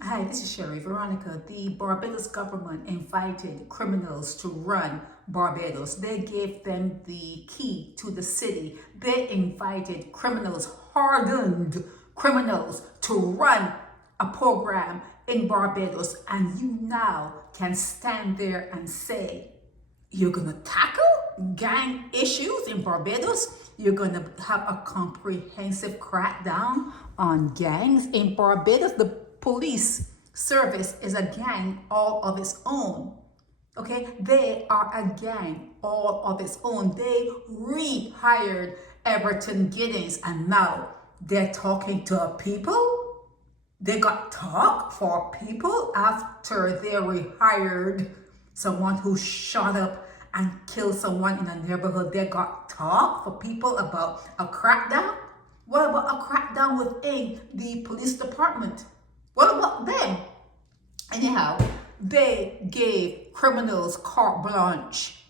Hi, this is Sherry Veronica. The Barbados government invited criminals to run Barbados. They gave them the key to the city. They invited criminals, hardened criminals, to run a program in Barbados. And you now can stand there and say, you're going to tackle gang issues in Barbados. You're going to have a comprehensive crackdown on gangs in Barbados. The police service is a gang all of its own. Okay, they are a gang all of its own. They rehired Everton Giddings and now they're talking to people. They got talk for people after they rehired someone who shot up and killed someone in a neighborhood. They got talk for people about a crackdown. What about a crackdown within the police department? What about them? Anyhow, they gave criminals carte blanche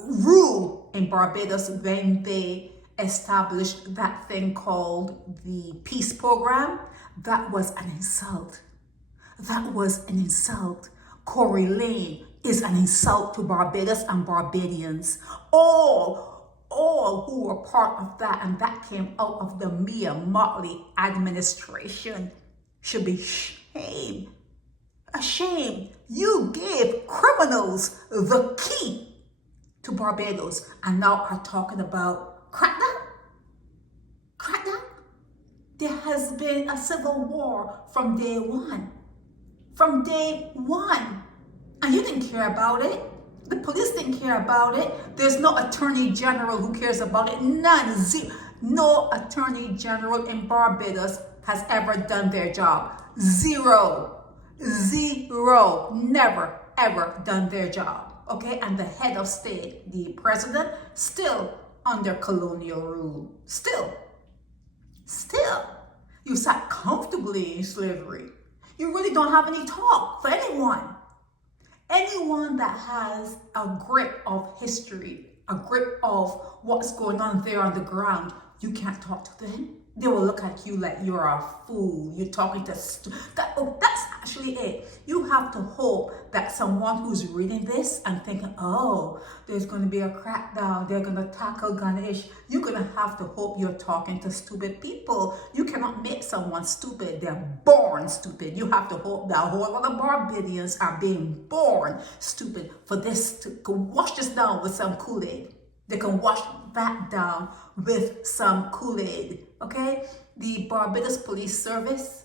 rule in Barbados when they established that thing called the peace program. That was an insult. That was an insult. Corey Lane is an insult to Barbados and Barbadians. All who were part of that, and that came out of the Mia Motley administration, should be shamed. Ashamed. You gave criminals the key to Barbados and now are talking about crackdown? Crackdown? There has been a civil war from day one. From day one. And you didn't care about it. The police didn't care about it. There's no attorney general who cares about it. None. No attorney general in Barbados has ever done their job. Zero. Never, ever done their job. Okay? And the head of state, the president, still under colonial rule. Still. You sat comfortably in slavery. You really don't have any talk for anyone. Anyone that has a grip of history, a grip of what's going on there on the ground, you can't talk to them. They will look at you like you're a fool. You're talking to that's actually it. You have to hope that someone who's reading this and thinking, oh, there's going to be a crackdown, they're going to tackle gun issue. You're going to have to hope you're talking to stupid people. You cannot make someone stupid. They're born stupid. You have to hope that a whole lot of Barbadians are being born stupid for this to wash this down with some Kool-Aid. They can wash that down with some Kool-Aid, okay? The Barbados Police Service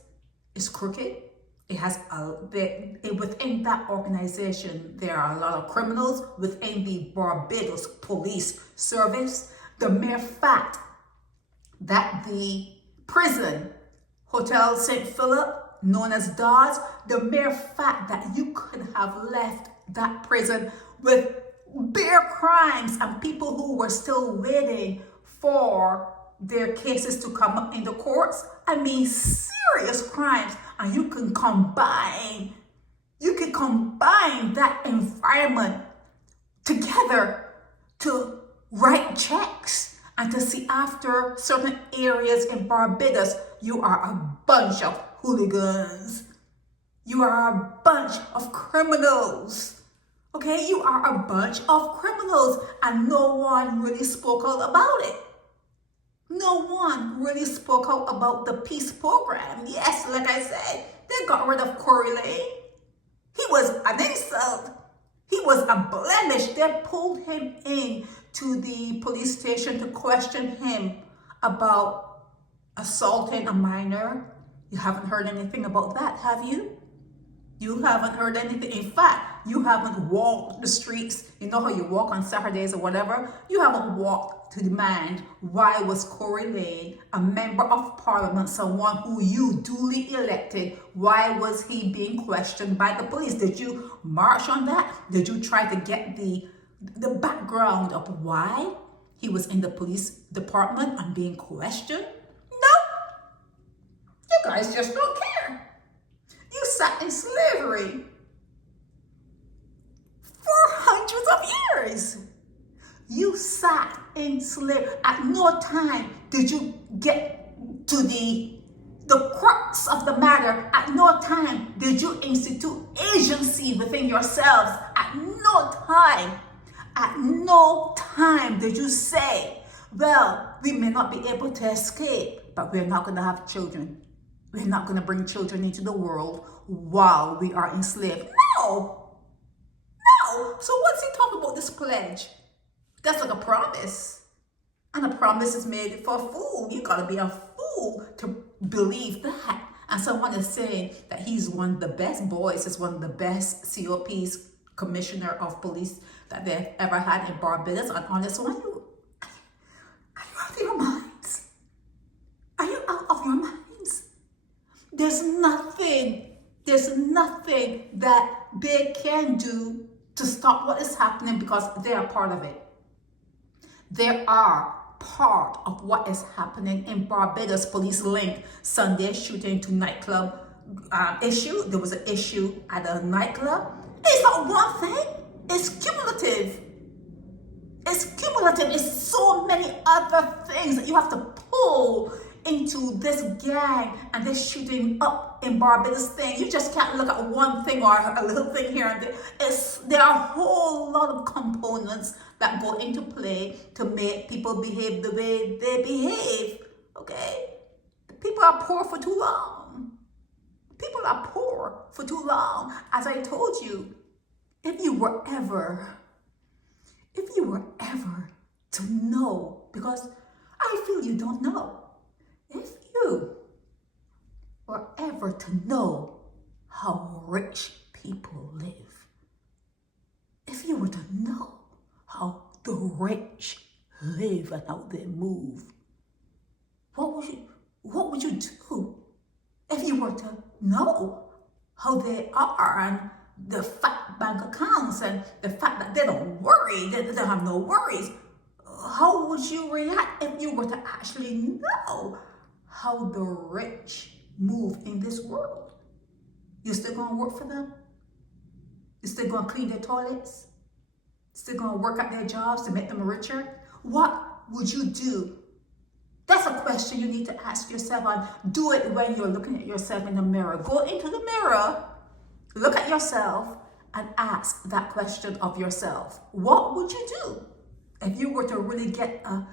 is crooked. It has within that organization, there are a lot of criminals within the Barbados Police Service. The mere fact that the prison, Hotel St. Philip, known as Dawes, the mere fact that you could have left that prison with bare crimes and people who were still waiting for their cases to come up in the courts. I mean, serious crimes. And you can combine that environment together to write checks and to see after certain areas in Barbados. You are a bunch of hooligans. You are a bunch of criminals. Okay, you are a bunch of criminals and no one really spoke out about it. No one really spoke out about the peace program. Yes, like I said, they got rid of Corey Lane. He was an insult. He was a blemish. They pulled him in to the police station to question him about assaulting a minor. You haven't heard anything about that, have you? You haven't heard anything. In fact, you haven't walked the streets. You know how you walk on Saturdays or whatever? You haven't walked to demand why was Corey Lane, a member of parliament, someone who you duly elected, why was he being questioned by the police? Did you march on that? Did you try to get the background of why he was in the police department and being questioned? No. You guys just don't care. You sat in slavery for hundreds of years. You sat in slavery. At no time did you get to the The crux of the matter, at no time did you institute agency within yourselves. At no time did you say, well, we may not be able to escape, but we're not going to have children. We're not going to bring children into the world while we are enslaved. No. So what's he talking about, this pledge? That's like a promise. And a promise is made for a fool. You got to be a fool to believe that. And someone is saying that he's one of the best, Boyce is one of the best COPs, Commissioner of Police, that they've ever had in Barbados. And honestly, are you out of your minds? Are you out of your minds? There's nothing that they can do to stop what is happening because they are part of it. They are part of what is happening in Barbados. Police link Sunday shooting to nightclub issue. There was an issue at a nightclub. It's not one thing. It's cumulative. It's so many other things that you have to pull into this gang and this shooting up in Barbados thing. You just can't look at one thing or a little thing here and there. There are a whole lot of components that go into play to make people behave the way they behave. Okay? People are poor for too long. As I told you, if you were ever to know, because I feel you don't know, if you were ever to know how rich people live, if you were to know how the rich live and how they move, what would you do if you were to know how they are and the fat bank accounts and the fact that they don't worry, they don't have no worries? How would you react if you were to actually know how the rich move in this world? You still gonna work for them? You still gonna clean their toilets? Still gonna work at their jobs to make them richer? What would you do? That's a question you need to ask yourself, and do it when you're looking at yourself in the mirror. Go into the mirror, look at yourself, and ask that question of yourself. What would you do if you were to really get a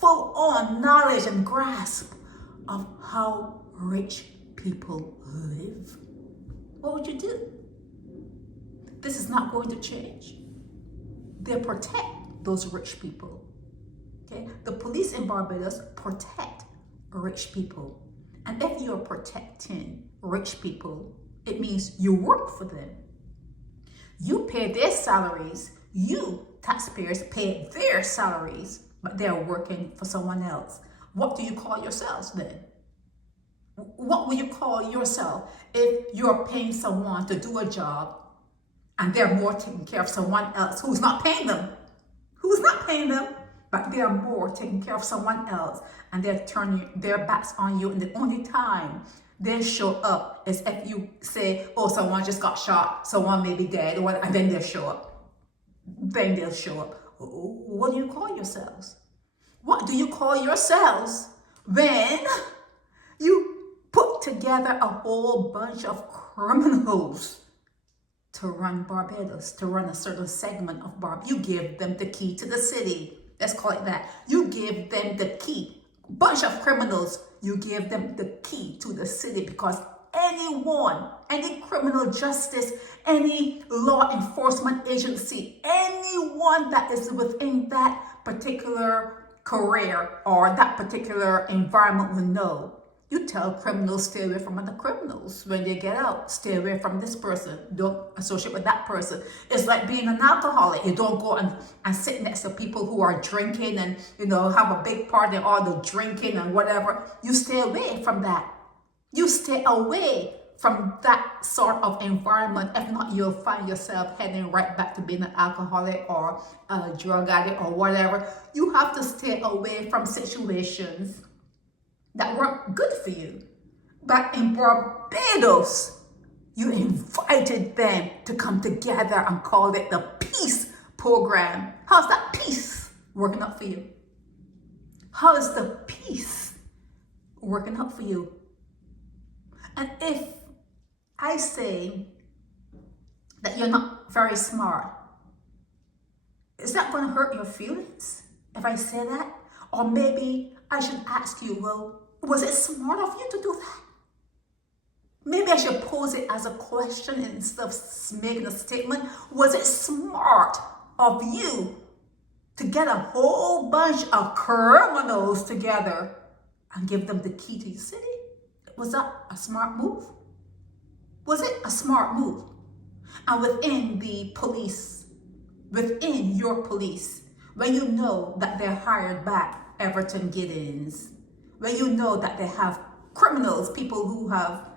full-on knowledge and grasp of how rich people live? What would you do? This is not going to change. They protect those rich people. Okay? The police in Barbados protect rich people. And if you're protecting rich people, it means you work for them. You pay their salaries. You, taxpayers, pay their salaries, but they're working for someone else. What do you call yourselves then? What will you call yourself if you're paying someone to do a job and they're more taking care of someone else who's not paying them? Who's not paying them, but they're more taking care of someone else, and they're turning their backs on you, and the only time they show up is if you say, oh, someone just got shot, someone may be dead, and then they'll show up. What do you call yourselves? What do you call yourselves when you put together a whole bunch of criminals to run Barbados, to run a certain segment of Barbados? You give them the key to the city. Let's call it that. You give them the key. Bunch of criminals, you give them the key to the city, because anyone, any criminal justice, any law enforcement agency, anyone that is within that particular career or that particular environment will know. You tell criminals, stay away from other criminals. When they get out, stay away from this person. Don't associate with that person. It's like being an alcoholic. You don't go and sit next to people who are drinking and, have a big party and all the drinking and whatever. You stay away from that. You stay away from that sort of environment. If not, you'll find yourself heading right back to being an alcoholic or a drug addict or whatever. You have to stay away from situations that weren't good for you. But in Barbados, you invited them to come together and called it the peace program. How's that peace working out for you? How is the peace working out for you. And if I say that you're not very smart, is that going to hurt your feelings if I say that? Or maybe I should ask you, well, was it smart of you to do that? Maybe I should pose it as a question instead of making a statement. Was it smart of you to get a whole bunch of criminals together and give them the key to your city? Was that a smart move? Was it a smart move? And within the police, within your police, when you know that they're hired by Everton Giddens, when you know that they have criminals, people who have,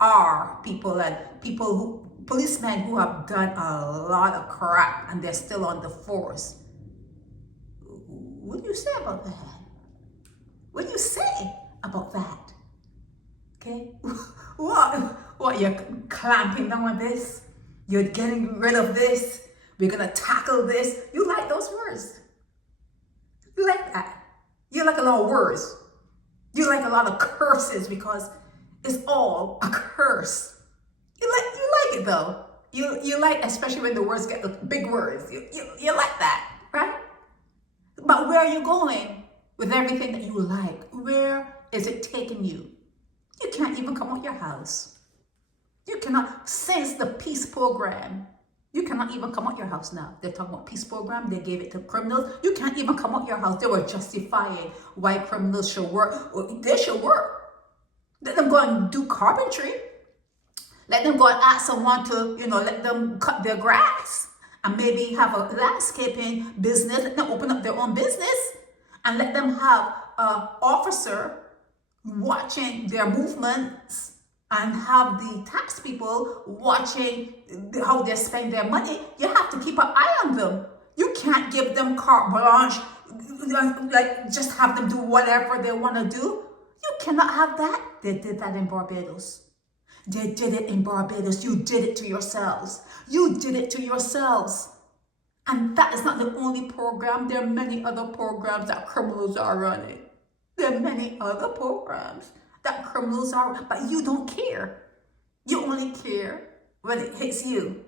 are people and people who, policemen who have done a lot of crap and they're still on the force, what do you say about that? What do you say about that? Okay? What, you're clamping down on this? You're getting rid of this? We're gonna tackle this? You like those words? You like that? You like a lot of words. You like a lot of curses because it's all a curse. You like it though. You like, especially when the words get the big words. You like that, right? But where are you going with everything that you like? Where is it taking you? You can't even come out your house. You cannot, since the peace program, you cannot even come out your house now. They're talking about peace program. They gave it to criminals. You can't even come out your house. They were justifying why criminals should work. Well, they should work. Let them go and do carpentry. Let them go and ask someone to, let them cut their grass and maybe have a landscaping business. Let them open up their own business and let them have an officer watching their movements and have the tax people watching how they spend their money. You have to keep an eye on them. You can't give them carte blanche, like just have them do whatever they want to do. You cannot have that. They did that in Barbados. They did it in Barbados. You did it to yourselves. You did it to yourselves. And that is not the only program. There are many other programs that criminals are running. There are many other programs that criminals are, but you don't care. You only care when it hits you.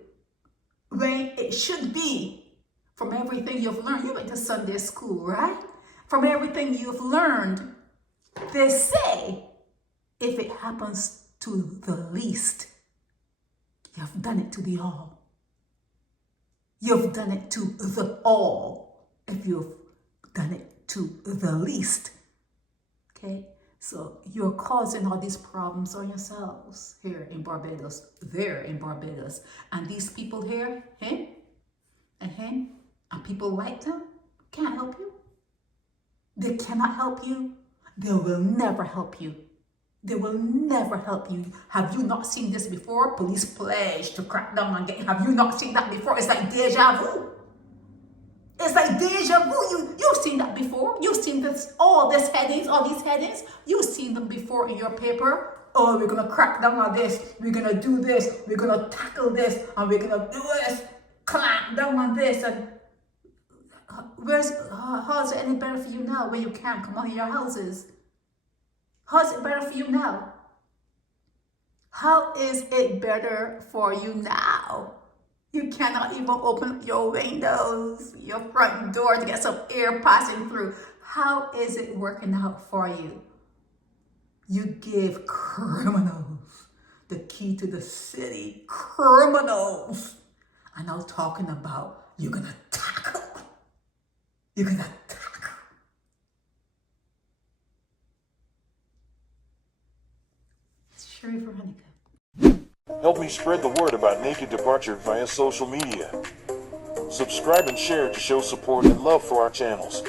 When it should be, from everything you've learned. You went to Sunday school, right? From everything you've learned, they say, if it happens to the least, you've done it to the all. You've done it to the all if you've done it to the least. Okay? So you're causing all these problems on yourselves here in Barbados, there in Barbados. And these people here, him, and people like them, can't help you. They cannot help you. They will never help you. They will never help you. Have you not seen this before? Police pledge to crack down on gang. Have you not seen that before? It's like deja vu. It's like deja vu. You've seen that before. You've seen this, all these headings. You've seen them before in your paper. Oh, we're going to crack down on this. We're going to do this. We're going to tackle this. And we're going to do this. Clamp down on this. And how is it any better for you now when you can't come out of your houses? How is it better for you now? How is it better for you now? You cannot even open your windows, your front door to get some air passing through. How is it working out for you? You give criminals the key to the city. Criminals. And I'm talking about you're going to tackle. You're going to tackle. Sherry Veronica. Help me spread the word about Naked Departure via social media. Subscribe and share to show support and love for our channels.